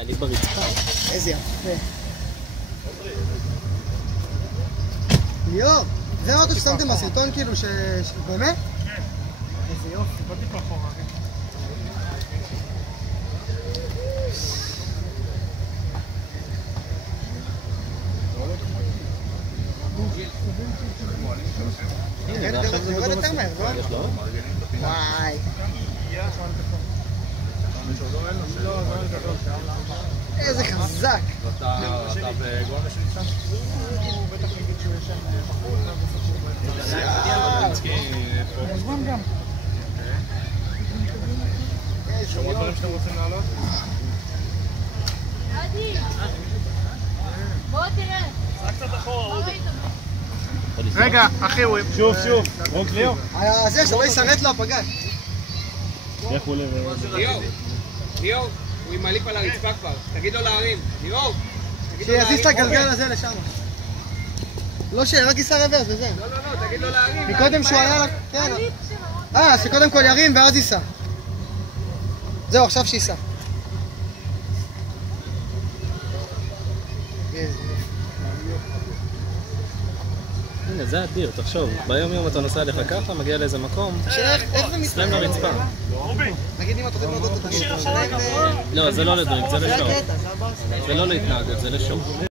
אני ברצפה. איזה יפה. ליאור, זה האוטו ששמתם בסרטון כאילו באמת? כן. איזה יופי, בוא טיפה אחורה. הנה, ועכשיו זה עוד יותר מהר, לא? יש לו? וואי. איזה חזק. אתה בגורם שניצן? הוא בטח יגיד שהוא ישן בחוץ, ובסוף גם. יש עוד דברים שאתם רוצים לעלות? עדי! בוא תראה. רק קצת אחורה, אודי. רגע. רגע, אחי, הוא... שוב, רוק ליאור. זה שלא ישרט לו הפגש. איך הוא עולה? ליאור, הוא עם הליפ על הרצפה כבר, תגיד לו להרים. ליאור! שיזיז את הגלגל הזה לשם. לא רק ייסע רוורס וזה. לא, תגיד לו להרים. מקודם שהוא עלה... כן. שקודם כל ירים ואז ייסע. זהו, עכשיו שייסע. הנה, זה אדיר, תחשוב. ביום יום אתה נוסע לך ככה, מגיע לאיזה מקום, איך זה סלם לרצפה. נגיד אם אתה יודע להודות את לא, זה לא לדרינק, זה לשור. זה לא להתנהגות, זה לשור.